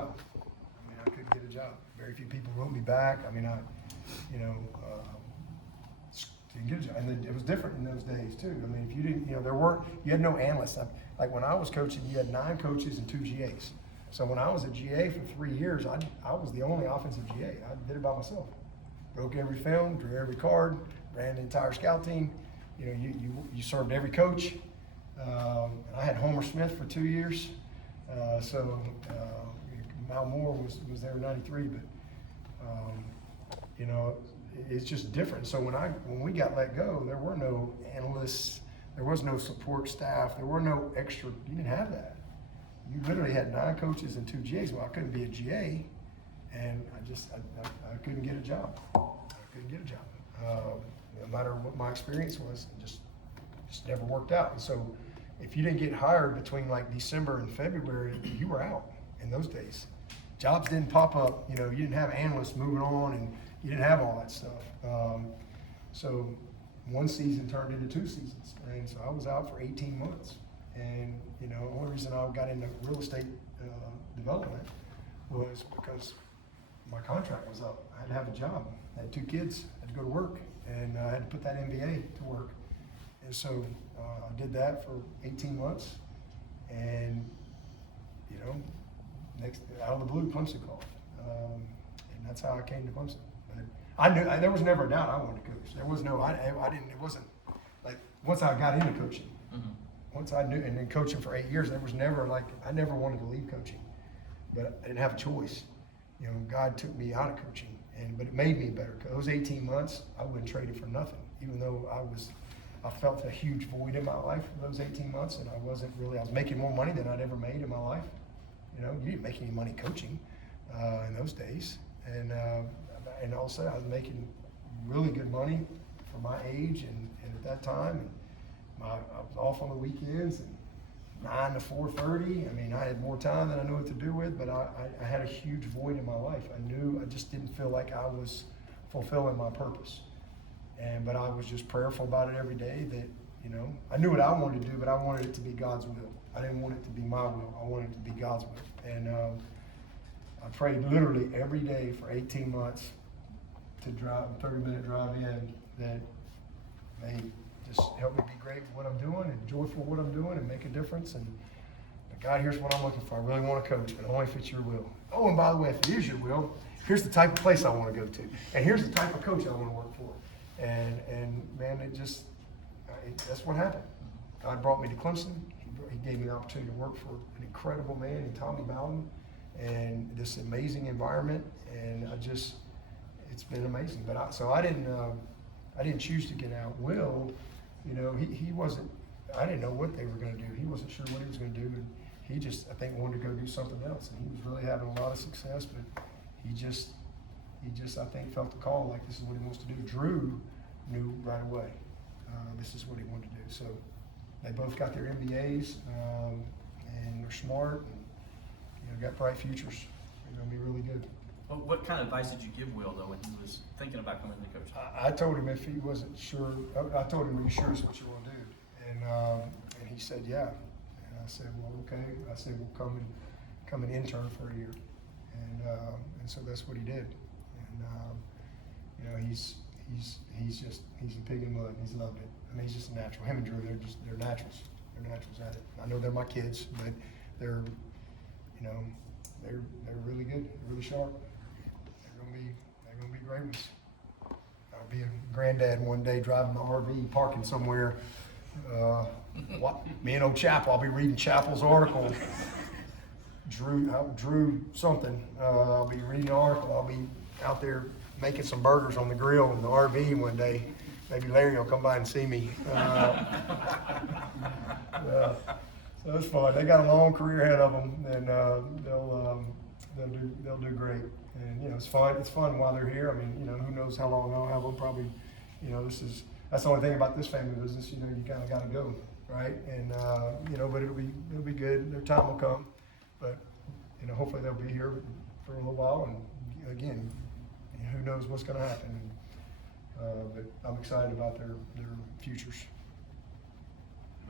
job. I couldn't get a job. Very few people wrote me back. Didn't get a job. And then it was different in those days too. If you didn't, you had no analysts. Like when I was coaching, you had 9 coaches and 2 GAs. So when I was a GA for 3 years, I was the only offensive GA. I did it by myself. Broke every film, drew every card, ran the entire scout team. You served every coach. I had Homer Smith for 2 years. Mal Moore was there in '93, but it's just different. So when we got let go, there were no analysts, there was no support staff, there were no extra. You didn't have that. You literally had 9 coaches and 2 GAs. Well, I couldn't be a GA, and I couldn't get a job. No matter what my experience was, it just never worked out. And so, if you didn't get hired between like December and February, you were out in those days. Jobs didn't pop up. You didn't have analysts moving on, and you didn't have all that stuff. So one season turned into 2 seasons, and so I was out for 18 months. And the only reason I got into real estate development was because my contract was up. I had to have a job. I had 2 kids. I had to go to work, and I had to put that MBA to work. And so I did that for 18 months, and next out of the blue, Clemson called, and that's how I came to Clemson. But I knew there was never a doubt I wanted to coach. There was no, I didn't. It wasn't like once I got into coaching, once I knew, and then coaching for 8 years, there was never like I never wanted to leave coaching, but I didn't have a choice. God took me out of coaching, but it made me better. Those 18 months, I wouldn't trade it for nothing, even though I felt a huge void in my life for those 18 months, and I was making more money than I'd ever made in my life. You didn't make any money coaching in those days, and all of a sudden I was making really good money for my age and at that time, and I was off on the weekends and 9 to 4:30. I had more time than I knew what to do with, but I had a huge void in my life. I just didn't feel like I was fulfilling my purpose. But I was just prayerful about it every day that, I knew what I wanted to do, but I wanted it to be God's will. I didn't want it to be my will. I wanted it to be God's will. And I prayed literally every day for 18 months to drive, a 30-minute drive in, that may just help me be great with what I'm doing and joyful what I'm doing and make a difference. And God, here's what I'm looking for. I really want to coach, but only if it's your will. Oh, and by the way, if it is your will, here's the type of place I want to go to. And here's the type of coach I want to work for. And man, that's what happened. God brought me to Clemson. He gave me the opportunity to work for an incredible man in Tommy Bowden, and this amazing environment. And it's been amazing. But I didn't choose to get out. Will, he wasn't. I didn't know what they were going to do. He wasn't sure what he was going to do, and he just, I think, wanted to go do something else. And he was really having a lot of success, but he just, I think, felt the call, like this is what he wants to do. Drew knew right away this is what he wanted to do. So they both got their MBAs, and they're smart, and got bright futures. They're going to be really good. Well, what kind of advice did you give Will, though, when he was thinking about coming into coaching? I told him if he wasn't sure, I told him, are you sure it's what you want to do? And he said, yeah. And I said, well, okay. I said, well, come and intern for a year. And so that's what he did. And he's a pig in mud. He's loved it. He's just a natural. Him and Drew, they're naturals. They're naturals at it. I know they're my kids, but they're really good. They're really sharp. They're gonna be great ones. I'll be a granddad one day driving my RV, parking somewhere. Me and old Chapel. I'll be reading Chapel's article. Drew something. I'll be reading an article. I'll be out there making some burgers on the grill in the RV one day. Maybe Larry will come by and see me. So it's fun. They got a long career ahead of them, and they'll do great. And it's fun. It's fun while they're here. Who knows how long I'll have them? Probably, that's the only thing about this family business. You kind of got to go, right? And but it'll be good. Their time will come, but hopefully they'll be here for a little while. And again, who knows what's going to happen? But I'm excited about their futures.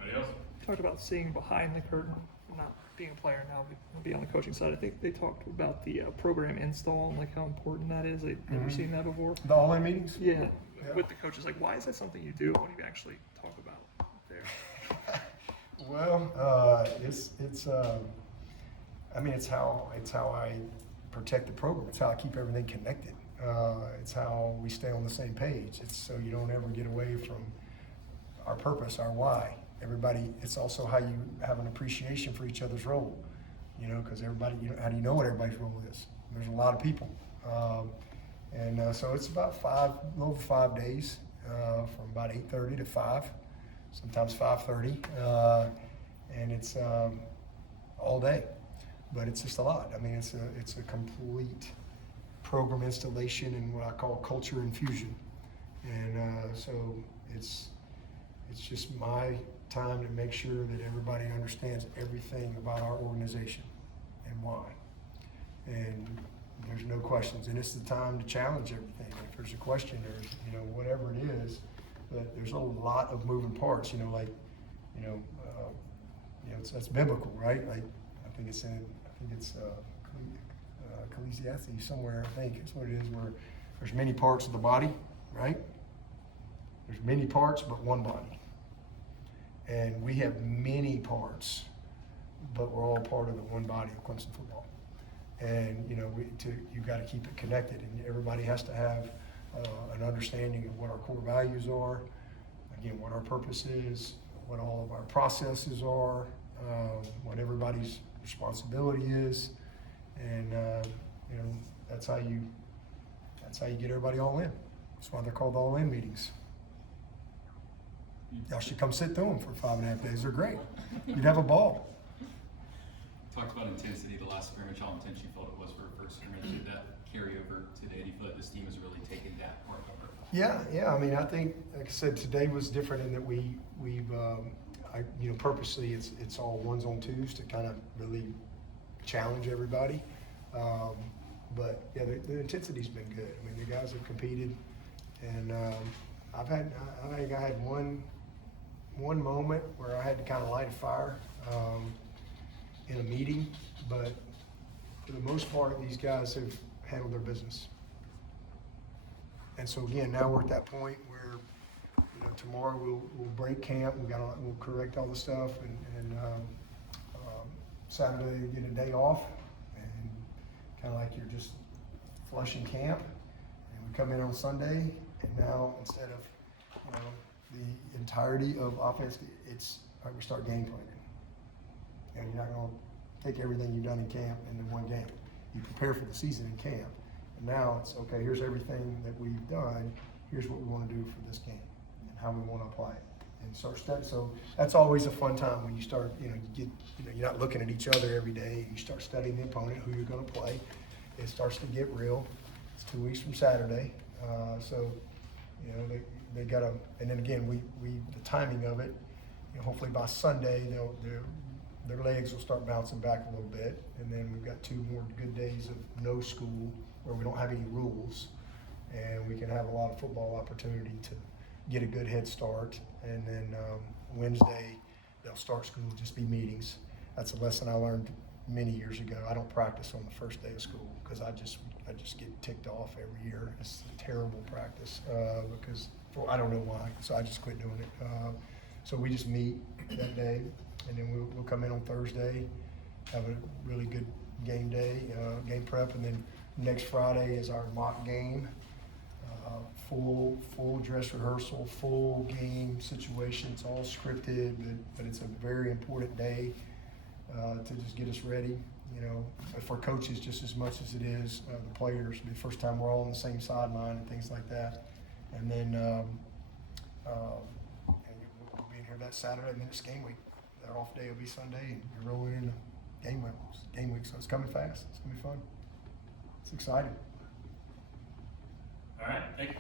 Anybody else? Talked about seeing behind the curtain not being a player now, but be on the coaching side. I think they talked about the program install and like how important that is. I've never seen that before. The all-in meetings? Yeah, Yeah. with the coaches, like why is that something you do? What do you actually talk about there? Well, it's how I protect the program. It's how I keep everything connected. It's how we stay on the same page. It's so you don't ever get away from our purpose, our why. Everybody, it's also how you have an appreciation for each other's role, because everybody, how do you know what everybody's role is? There's a lot of people. So it's about a little over 5 days, from about 8:30 to 5, sometimes 5:30, and it's all day, but it's just a lot. I mean, it's a complete program installation and what I call culture infusion, and so it's just my time to make sure that everybody understands everything about our organization and why, and there's no questions, and it's the time to challenge everything. If there's a question or whatever it is, but there's a lot of moving parts. That's biblical, right? Like I think it's Ecclesiastes somewhere. I think it's what it is, where there's many parts of the body, right? There's many parts, but one body, and we have many parts, but we're all part of the one body of Clemson football. And you got to keep it connected, and everybody has to have an understanding of what our core values are, again, what our purpose is, what all of our processes are, what everybody's responsibility is, and that's how you get everybody all in. That's why they're called all-in meetings. Y'all should come sit through them for 5.5 days. They're great. You'd have a ball. Talked about intensity, the last scrimmage, how intense you felt it was for a first scrimmage. Did that carry over today? Do you feel like this team has really taken that part over? Yeah. I mean, I think, like I said, today was different in that we've purposely it's all ones on twos to kind of really challenge everybody. But yeah, the intensity's been good. I mean, the guys have competed, and I think I had one moment where I had to kind of light a fire. In a meeting, but for the most part, these guys have handled their business. And so again, now we're at that point where, tomorrow we'll break camp. We'll correct all the stuff, and Saturday you get a day off, and kind of like you're just flushing camp. And we come in on Sunday, and now instead of the entirety of offense, it's all right, we start game planning. And you're not going to take everything you've done in camp into one game. You prepare for the season in camp. And now it's, okay, here's everything that we've done. Here's what we want to do for this game and how we want to apply it. And start studying. So that's always a fun time when you start, you're not looking at each other every day. You start studying the opponent, who you're going to play. It starts to get real. It's 2 weeks from Saturday. They got to, and then again, the timing of it, hopefully by Sunday, their legs will start bouncing back a little bit, and then we've got 2 more good days of no school where we don't have any rules, and we can have a lot of football opportunity to get a good head start. And then Wednesday they'll start school, just be meetings. That's a lesson I learned many years ago. I don't practice on the first day of school because I just get ticked off every year. It's a terrible practice because I don't know why, so I just quit doing it. So we just meet that day, and then we'll come in on Thursday, have a really good game day, game prep, and then next Friday is our mock game. Full dress rehearsal, full game situation. It's all scripted, but it's a very important day to just get us ready. For coaches just as much as it is the players. The first time we're all on the same sideline and things like that. And then we'll be in here that Saturday, and then it's game week. Their off day will be Sunday, and you're rolling into game week. So it's coming fast. It's gonna be fun. It's exciting. All right, thank you.